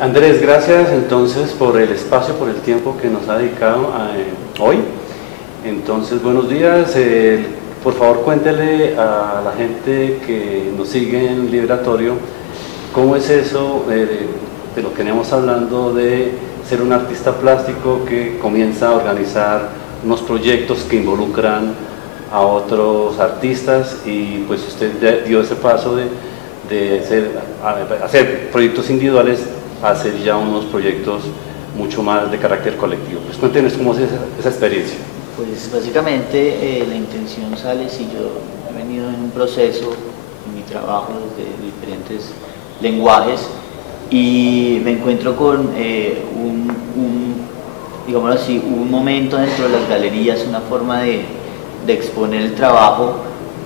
Andrés, gracias entonces por el espacio, por el tiempo que nos ha dedicado hoy. Entonces, buenos días. Por favor, cuéntele a la gente que nos sigue en Liberatorio cómo es eso de lo que venimos hablando de ser un artista plástico que comienza a organizar unos proyectos que involucran a otros artistas, y pues usted dio ese paso de hacer proyectos individuales a hacer ya unos proyectos mucho más de carácter colectivo. Pues cuéntenos cómo es esa experiencia. Pues básicamente la intención sale si yo he venido en un proceso en mi trabajo desde diferentes lenguajes y me encuentro con digámoslo así, un momento dentro de las galerías, una forma de exponer el trabajo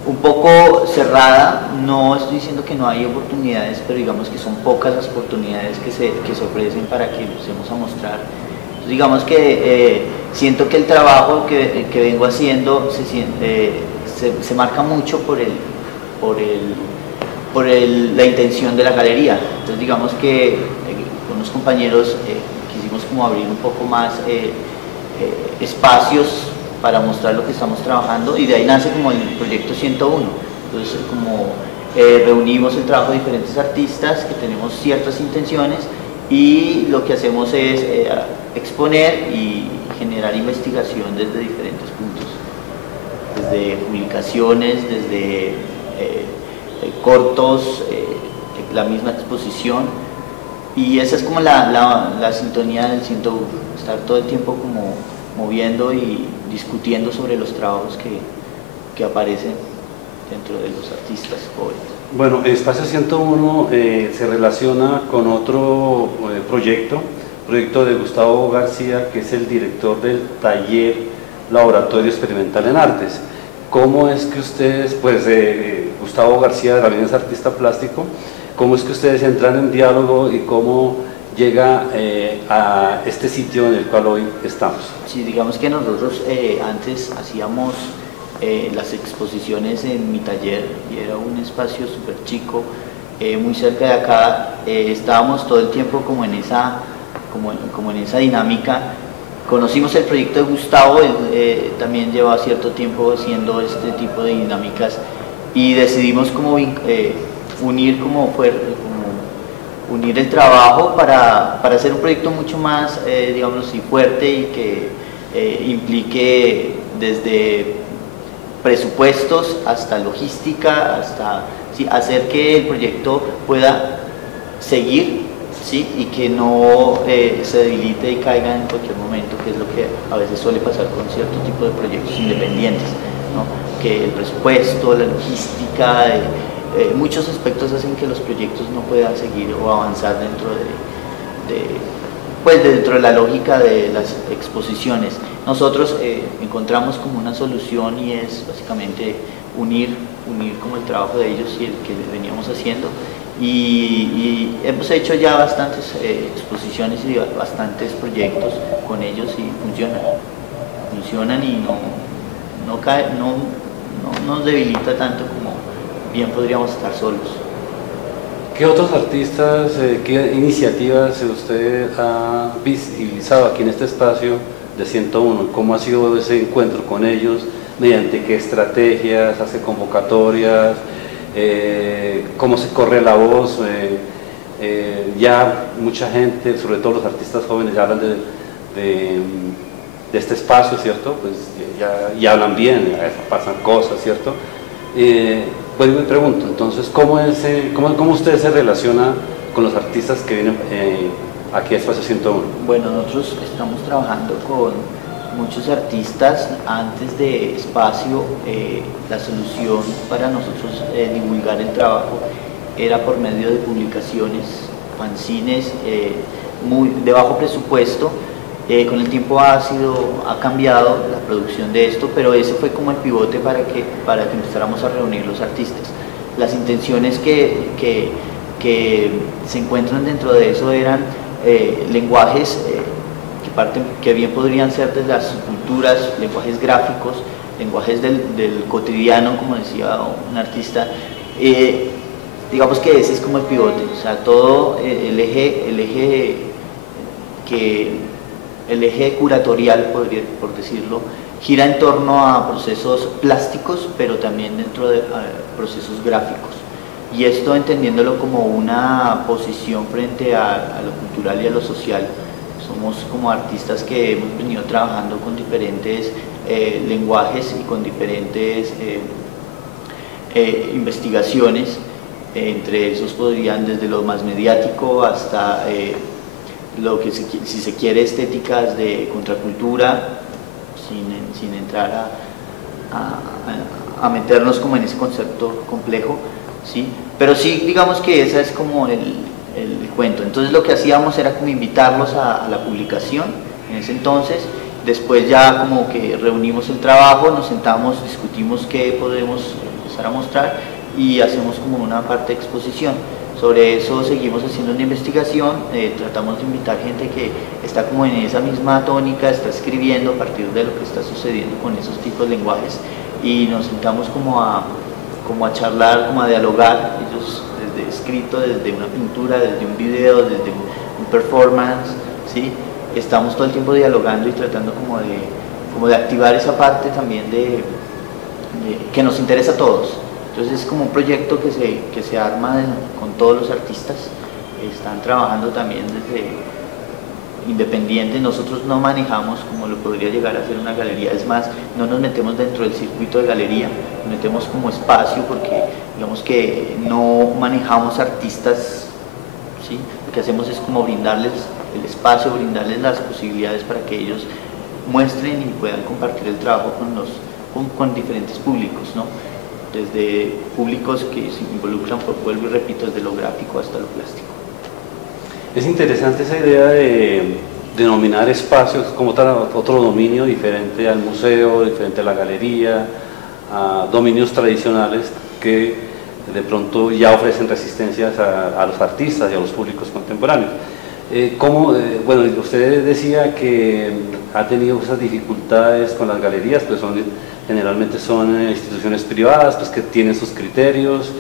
un poco cerrada. No estoy diciendo que no hay oportunidades, pero digamos que son pocas las oportunidades que se ofrecen para que empecemos a mostrar. Entonces, digamos que siento que el trabajo que vengo haciendo se marca mucho por la intención de la galería. Entonces digamos que con los compañeros quisimos como abrir un poco más espacios para mostrar lo que estamos trabajando, y de ahí nace como el proyecto 101. Entonces como reunimos el trabajo de diferentes artistas que tenemos ciertas intenciones, y lo que hacemos es exponer y generar investigación desde diferentes puntos, desde publicaciones, desde cortos, la misma exposición, y esa es como la sintonía del 101, estar todo el tiempo como moviendo y discutiendo sobre los trabajos que aparecen dentro de los artistas jóvenes. Bueno, Espacio 101 se relaciona con otro proyecto de Gustavo García, que es el director del taller Laboratorio Experimental en Artes. ¿Cómo es que ustedes, pues Gustavo García también es artista plástico, cómo es que ustedes entran en diálogo y cómo llega a este sitio en el cual hoy estamos? Sí, digamos que nosotros antes hacíamos las exposiciones en mi taller, y era un espacio súper chico, muy cerca de acá. Estábamos todo el tiempo como en esa dinámica. Conocimos el proyecto de Gustavo, él también lleva cierto tiempo haciendo este tipo de dinámicas, y decidimos como unir unir el trabajo para hacer un proyecto mucho más, digamos así, fuerte, y que implique desde presupuestos hasta logística, hasta hacer que el proyecto pueda seguir, ¿sí? Y que no se debilite y caiga en cualquier momento, que es lo que a veces suele pasar con cierto tipo de proyectos independientes, ¿no? Que el presupuesto, la logística, muchos aspectos hacen que los proyectos no puedan seguir o avanzar dentro dentro de la lógica de las exposiciones. Nosotros encontramos como una solución, y es básicamente unir como el trabajo de ellos y el que veníamos haciendo, y hemos hecho ya bastantes exposiciones y bastantes proyectos con ellos, y funcionan y no nos debilita tanto como bien podríamos estar solos. ¿Qué otros artistas, qué iniciativas usted ha visibilizado aquí en este espacio de 101? ¿Cómo ha sido ese encuentro con ellos? ¿Mediante qué estrategias? ¿Hace convocatorias? ¿Cómo se corre la voz? Ya mucha gente, sobre todo los artistas jóvenes, ya hablan de este espacio, ¿cierto? Pues ya hablan bien, pasan cosas, ¿cierto? Bueno, me pregunto, entonces, ¿cómo usted se relaciona con los artistas que vienen aquí a Espacio 101? Bueno, nosotros estamos trabajando con muchos artistas. Antes de Espacio, la solución para nosotros divulgar el trabajo era por medio de publicaciones, fanzines, de bajo presupuesto. Con el tiempo ha cambiado la producción de esto, pero ese fue como el pivote para que empezáramos a reunir los artistas. Las intenciones que se encuentran dentro de eso eran lenguajes que bien podrían ser de las culturas, lenguajes gráficos, lenguajes del cotidiano, como decía un artista, digamos que ese es como el pivote, o sea, todo el eje curatorial, por decirlo, gira en torno a procesos plásticos, pero también dentro de procesos gráficos. Y esto entendiéndolo como una posición frente a lo cultural y a lo social. Somos como artistas que hemos venido trabajando con diferentes lenguajes y con diferentes investigaciones. Entre esos podrían desde lo más mediático hasta lo que si se quiere estéticas de contracultura, sin entrar a meternos como en ese concepto complejo, ¿sí? Pero sí, digamos que ese es como el cuento. Entonces lo que hacíamos era como invitarlos a la publicación en ese entonces. Después ya como que reunimos el trabajo, nos sentamos, discutimos qué podemos empezar a mostrar y hacemos como una parte de exposición. Sobre eso seguimos haciendo una investigación, tratamos de invitar gente que está como en esa misma tónica, está escribiendo a partir de lo que está sucediendo con esos tipos de lenguajes, y nos sentamos como a charlar, como a dialogar, ellos desde escrito, desde una pintura, desde un video, desde un performance, ¿sí? Estamos todo el tiempo dialogando y tratando como de activar esa parte también que nos interesa a todos. Entonces es como un proyecto que se arma con todos los artistas, están trabajando también desde independiente. Nosotros no manejamos como lo podría llegar a ser una galería, es más, no nos metemos dentro del circuito de galería, nos metemos como espacio porque digamos que no manejamos artistas, ¿sí? Lo que hacemos es como brindarles el espacio, brindarles las posibilidades para que ellos muestren y puedan compartir el trabajo con diferentes públicos, ¿no? Desde públicos que se involucran, vuelvo y repito, desde lo gráfico hasta lo plástico. Es interesante esa idea de denominar espacios como otro dominio diferente al museo, diferente a la galería, a dominios tradicionales que de pronto ya ofrecen resistencias a los artistas y a los públicos contemporáneos. Bueno, usted decía que ha tenido esas dificultades con las galerías, pues generalmente son instituciones privadas, pues que tienen sus criterios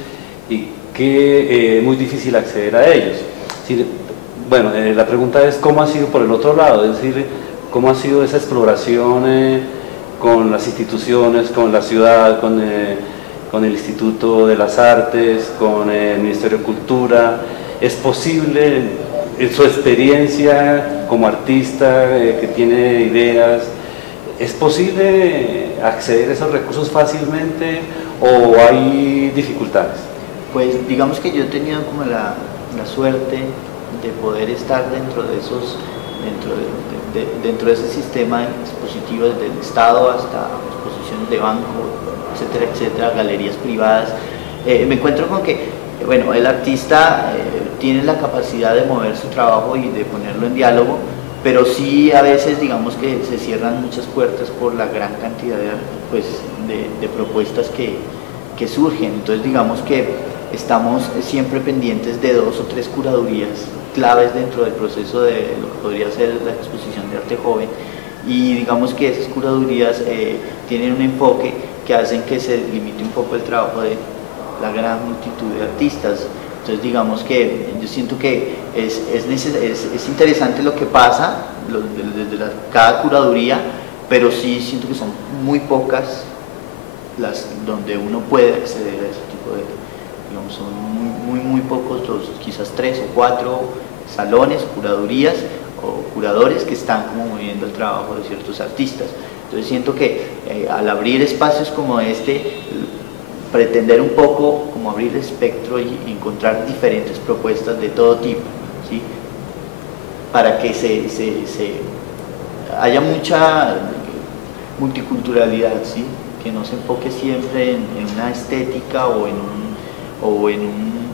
y que es muy difícil acceder a ellos. Bueno, la pregunta es cómo ha sido por el otro lado, es decir, cómo ha sido esa exploración con las instituciones, con la ciudad, con el Instituto de las Artes, con el Ministerio de Cultura. ¿Es posible, en su experiencia como artista que tiene ideas, es posible acceder a esos recursos fácilmente o hay dificultades? Pues digamos que yo he tenido como la suerte de poder estar dentro de ese sistema expositivo, desde el Estado hasta exposiciones de banco, etcétera, etcétera, galerías privadas. Me encuentro con que, bueno, el artista tiene la capacidad de mover su trabajo y de ponerlo en diálogo, pero sí a veces digamos que se cierran muchas puertas por la gran cantidad de propuestas que surgen. Entonces digamos que estamos siempre pendientes de 2 o 3 curadurías claves dentro del proceso de lo que podría ser la exposición de arte joven, y digamos que esas curadurías tienen un enfoque que hacen que se limite un poco el trabajo de la gran multitud de artistas. Entonces digamos que yo siento que es interesante lo que pasa desde cada curaduría, pero sí siento que son muy pocas las donde uno puede acceder a ese tipo de, digamos, son muy pocos quizás 3 o 4 salones, curadurías o curadores que están como moviendo el trabajo de ciertos artistas. Entonces siento que al abrir espacios como este, pretender un poco como abrir el espectro y encontrar diferentes propuestas de todo tipo, ¿sí? Para que haya mucha multiculturalidad, ¿sí? Que no se enfoque siempre en una estética o en un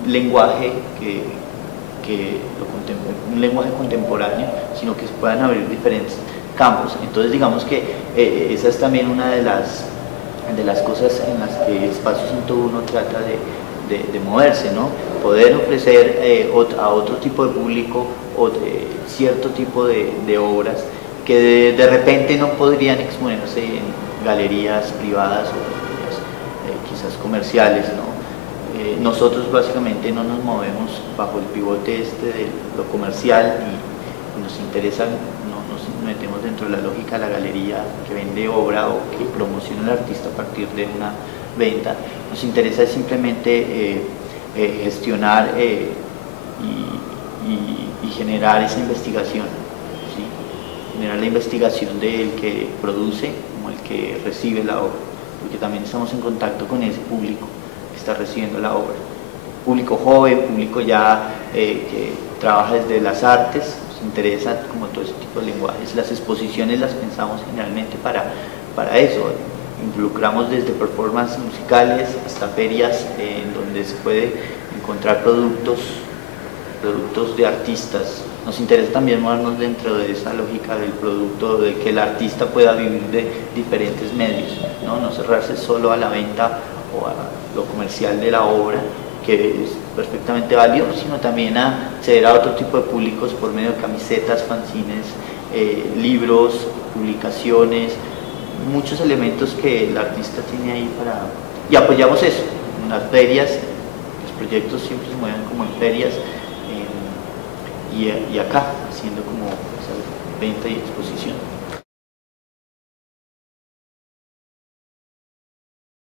lenguaje un lenguaje contemporáneo, sino que se puedan abrir diferentes campos. Entonces digamos que esa es también una de las cosas en las que Espacio 101 trata de moverse, ¿no? Poder ofrecer a otro tipo de público o de cierto tipo de obras que de repente no podrían exponerse en galerías privadas o galerías quizás comerciales, ¿no? nosotros básicamente no nos movemos bajo el pivote de lo comercial y nos interesa, no nos metemos dentro de la lógica de la galería que vende obra o que promociona al artista a partir de una venta. Nos interesa simplemente gestionar y generar esa investigación, ¿sí? Generar la investigación del que produce como el que recibe la obra, porque también estamos en contacto con ese público que está recibiendo la obra, público joven, público ya que trabaja desde las artes. Nos interesa como todo ese tipo de lenguajes. Las exposiciones las pensamos generalmente para eso. Involucramos desde performances musicales hasta ferias en donde se puede encontrar productos de artistas. Nos interesa también movernos dentro de esa lógica del producto, de que el artista pueda vivir de diferentes medios, no cerrarse solo a la venta o a lo comercial de la obra, que es perfectamente válido, sino también a acceder a otro tipo de públicos por medio de camisetas, fanzines, libros, publicaciones, muchos elementos que el artista tiene ahí y apoyamos eso en las ferias. Los proyectos siempre se mueven como en ferias y acá haciendo como esa venta y exposición.